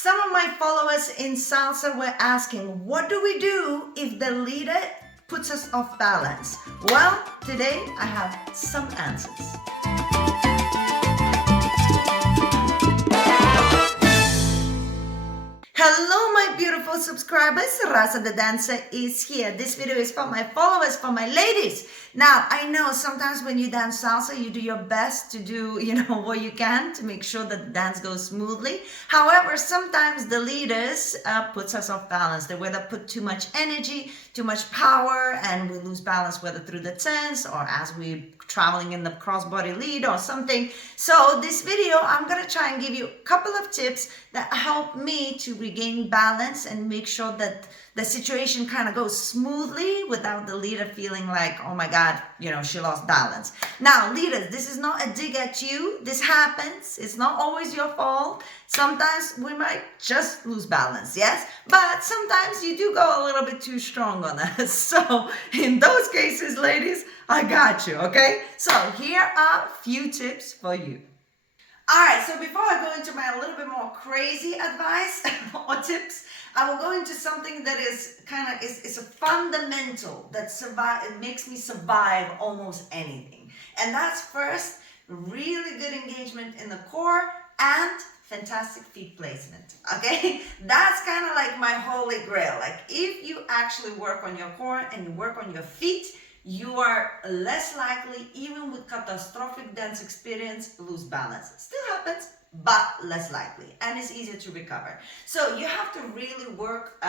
Some of my followers in Salsa were asking, what do we do if the leader puts us off balance? Well, today I have some answers. Hello, my beautiful subscribers. Rasa the dancer is here. This video is for my followers, for my ladies. Now, I know sometimes when you dance salsa, you do your best to do, what you can to make sure that the dance goes smoothly. However, sometimes the leaders puts us off balance. They whether put too much energy, too much power, and we lose balance whether through the turns or as we traveling in the crossbody lead or something. So this video, I'm going to try and give you a couple of tips that help me to regain balance and make sure that the situation kind of goes smoothly without the leader feeling like, oh my God, she lost balance. Now, leaders, this is not a dig at you. This happens. It's not always your fault. Sometimes we might just lose balance, yes? But sometimes you do go a little bit too strong on us. So in those cases, ladies, I got you, okay? So here are a few tips for you. All right, so before I go into my a little bit more crazy advice or tips, I will go into something that is is a fundamental that it makes me survive almost anything. And that's first, really good engagement in the core and fantastic feet placement, okay? That's kind of like my holy grail. Like if you actually work on your core and you work on your feet, you are less likely, even with catastrophic dance experience, lose balance. It still happens, but less likely, and it's easier to recover. So you have to really work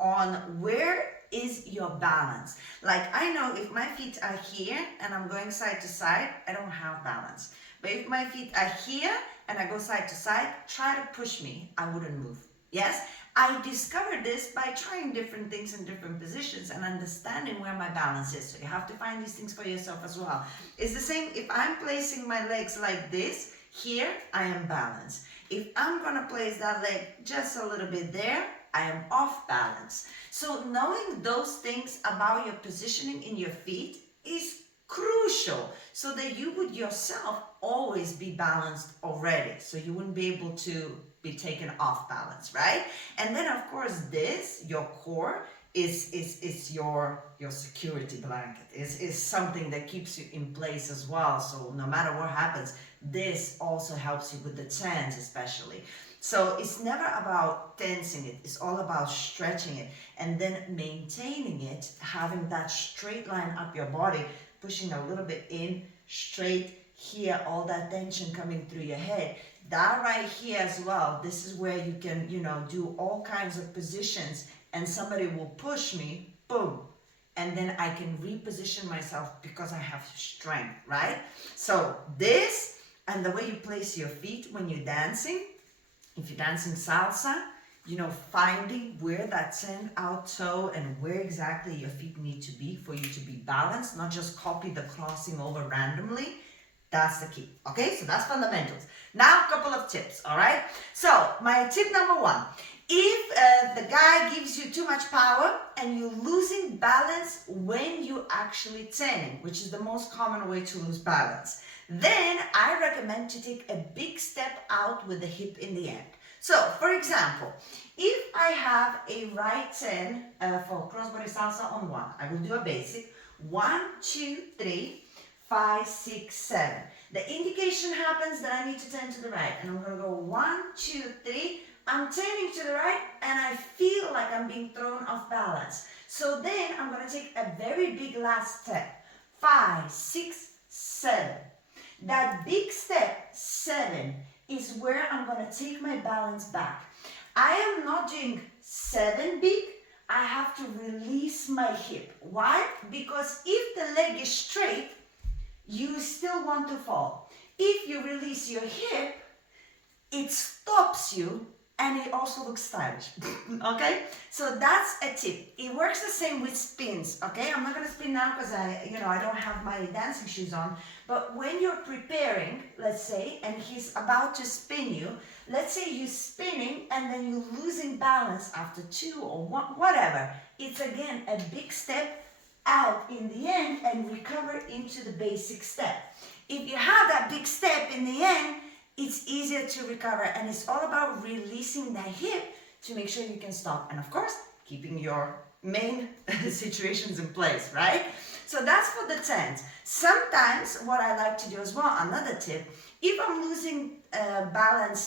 on where is your balance. Like I know if my feet are here and I'm going side to side, I don't have balance. But if my feet are here and I go side to side, try to push me, I wouldn't move. Yes, I discovered this by trying different things in different positions and understanding where my balance is. So you have to find these things for yourself as well. It's the same if I'm placing my legs like this, here I am balanced. If I'm gonna place that leg just a little bit there, I am off balance. So knowing those things about your positioning in your feet is crucial so that you would yourself always be balanced already. So you wouldn't be able to be taken off balance, right? And then of course your core is your security blanket. Is something that keeps you in place as well. So no matter what happens, this also helps you with the turns especially. So it's never about tensing it. It's all about stretching it and then maintaining it, having that straight line up your body, pushing a little bit in, straight here, all that tension coming through your head. That right here as well, this is where you can, do all kinds of positions and somebody will push me, boom. And then I can reposition myself because I have strength, right? So this and the way you place your feet when you're dancing, if you're dancing salsa, finding where that turn out toe and where exactly your feet need to be for you to be balanced, not just copy the crossing over randomly. That's the key. Okay, so that's fundamentals. Now, a couple of tips, all right? So, my tip number one, if the guy gives you too much power and you're losing balance when you actually turning, which is the most common way to lose balance, then I recommend to take a big step out with the hip in the end. So, for example, if I have a right turn for crossbody salsa on one, I will do a basic 1, 2, 3, 5, 6, 7. The indication happens that I need to turn to the right, and I'm going to go 1, 2, 3. I'm turning to the right, and I feel like I'm being thrown off balance. So then I'm going to take a very big last step. 5, 6, 7. That big step, 7, is where I'm going to take my balance back. I am not doing 7 big. I have to release my hip. Why? Because if the leg is straight, you still want to fall. If you release your hip, it stops you and it also looks stylish. Okay? So that's a tip. It works the same with spins. Okay? I'm not gonna spin now because I don't have my dancing shoes on. But when you're preparing, let's say, and he's about to spin you, let's say you're spinning and then you're losing balance after 2 or 1, whatever. It's again a big step out in the end and recover into the basic step. If you have that big step in the end, it's easier to recover. And it's all about releasing the hip to make sure you can stop. And of course, keeping your main situations in place, right? So that's for the 10s. Sometimes what I like to do as well, another tip, if I'm losing balance,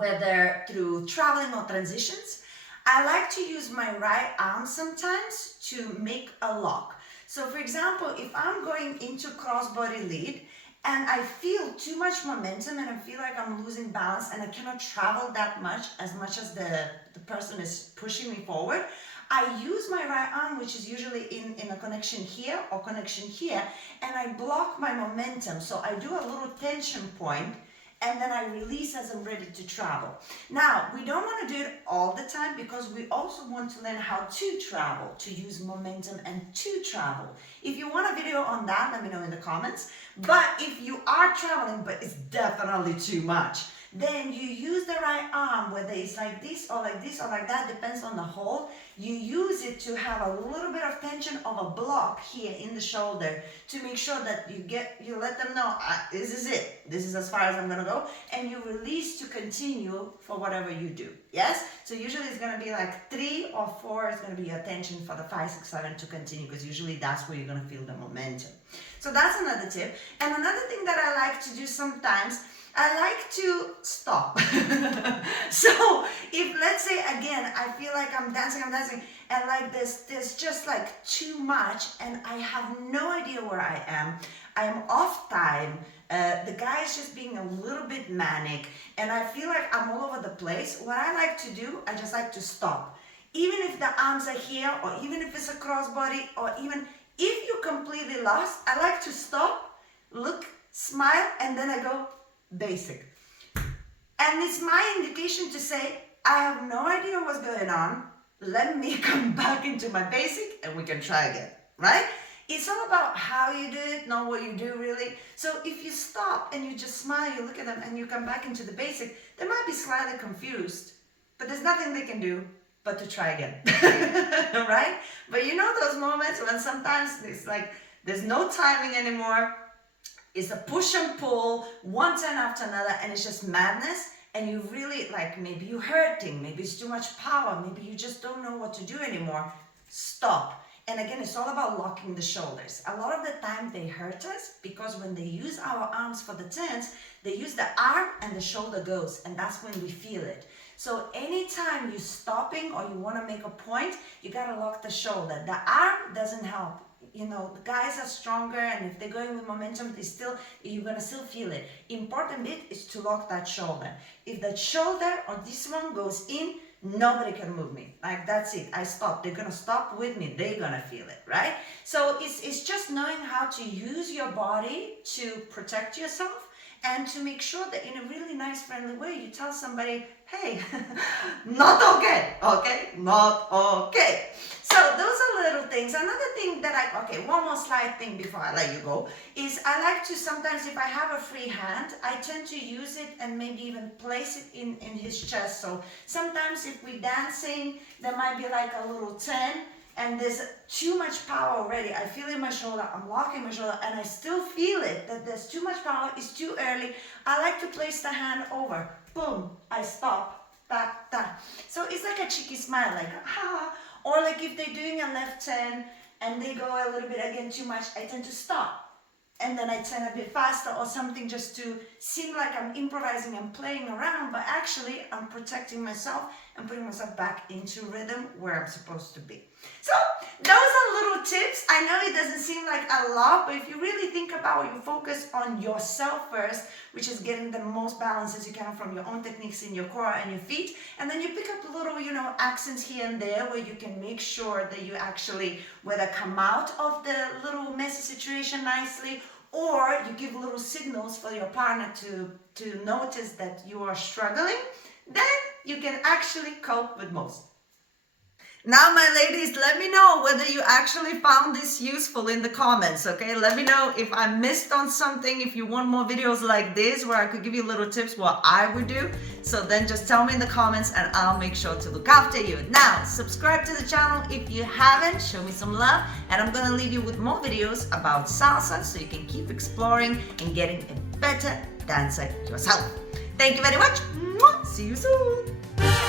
whether through traveling or transitions, I like to use my right arm sometimes to make a lock. So for example, if I'm going into crossbody lead and I feel too much momentum and I feel like I'm losing balance and I cannot travel that much as the person is pushing me forward, I use my right arm, which is usually in a connection here or connection here, and I block my momentum. So I do a little tension point and then I release as I'm ready to travel. Now, we don't want to do it all the time because we also want to learn how to travel, to use momentum and to travel. If you want a video on that, let me know in the comments. But if you are traveling, but it's definitely too much, then you use the right arm, whether it's like this or like this or like that, depends on the hold. You use it to have a little bit of tension of a block here in the shoulder to make sure that you let them know, this is it. This is as far as I'm gonna go. And you release to continue for whatever you do, yes? So usually it's gonna be like 3 or 4 is gonna be your tension for the 5, 6, 7 to continue, because usually that's where you're gonna feel the momentum. So that's another tip. And another thing that I like to do sometimes, I like to stop. So if, let's say again, I feel like I'm dancing, and like there's just like too much and I have no idea where I am off time, the guy is just being a little bit manic and I feel like I'm all over the place, what I like to do, I just like to stop. Even if the arms are here, or even if it's a crossbody, or even if you're completely lost, I like to stop, look, smile, and then I go, basic. And it's my indication to say, I have no idea what's going on. Let me come back into my basic and we can try again, right? It's all about how you do it, not what you do really. So if you stop and you just smile, you look at them and you come back into the basic, they might be slightly confused, but there's nothing they can do but to try again, right? But you know those moments when sometimes it's like, there's no timing anymore. It's a push and pull, one turn after another, and it's just madness. And you really, like, maybe you're hurting, maybe it's too much power, maybe you just don't know what to do anymore. Stop. And again, it's all about locking the shoulders. A lot of the time they hurt us because when they use our arms for the turns, they use the arm and the shoulder goes, and that's when we feel it. So anytime you're stopping or you want to make a point, you got to lock the shoulder. The arm doesn't help. You know, the guys are stronger, and if they're going with momentum, you're gonna still feel it. Important bit is to lock that shoulder. If that shoulder or this one goes in, nobody can move me. Like, that's it. I stop. They're gonna stop with me. They're gonna feel it, right? So it's just knowing how to use your body to protect yourself and to make sure that in a really nice, friendly way, you tell somebody, hey, not okay, okay? Not okay. So those are little things. Another thing that one more slide thing before I let you go, is I like to sometimes, if I have a free hand, I tend to use it and maybe even place it in his chest. So sometimes if we're dancing, there might be like a little 10, and there's too much power already. I feel it in my shoulder, I'm locking my shoulder, and I still feel it, that there's too much power, it's too early. I like to place the hand over, boom, I stop, ta, ta. So it's like a cheeky smile, like, ah. Or like if they're doing a left turn and they go a little bit again too much, I tend to stop. And then I turn a bit faster or something, just to seem like I'm improvising and playing around, but actually I'm protecting myself and putting myself back into rhythm where I'm supposed to be. So those are little tips. I know it doesn't seem like a lot, but if you really think about it, you focus on yourself first, which is getting the most balance as you can from your own techniques in your core and your feet. And then you pick up little, accents here and there where you can make sure that you actually, whether come out of the little messy situation nicely, or you give little signals for your partner to notice that you are struggling, then you can actually cope with most. Now, my ladies, let me know whether you actually found this useful in the comments, okay? Let me know if I missed on something, if you want more videos like this where I could give you little tips what I would do. So then just tell me in the comments and I'll make sure to look after you. Now, subscribe to the channel if you haven't, show me some love, and I'm gonna leave you with more videos about salsa so you can keep exploring and getting a better dancer yourself. Thank you very much. Mwah. See you soon.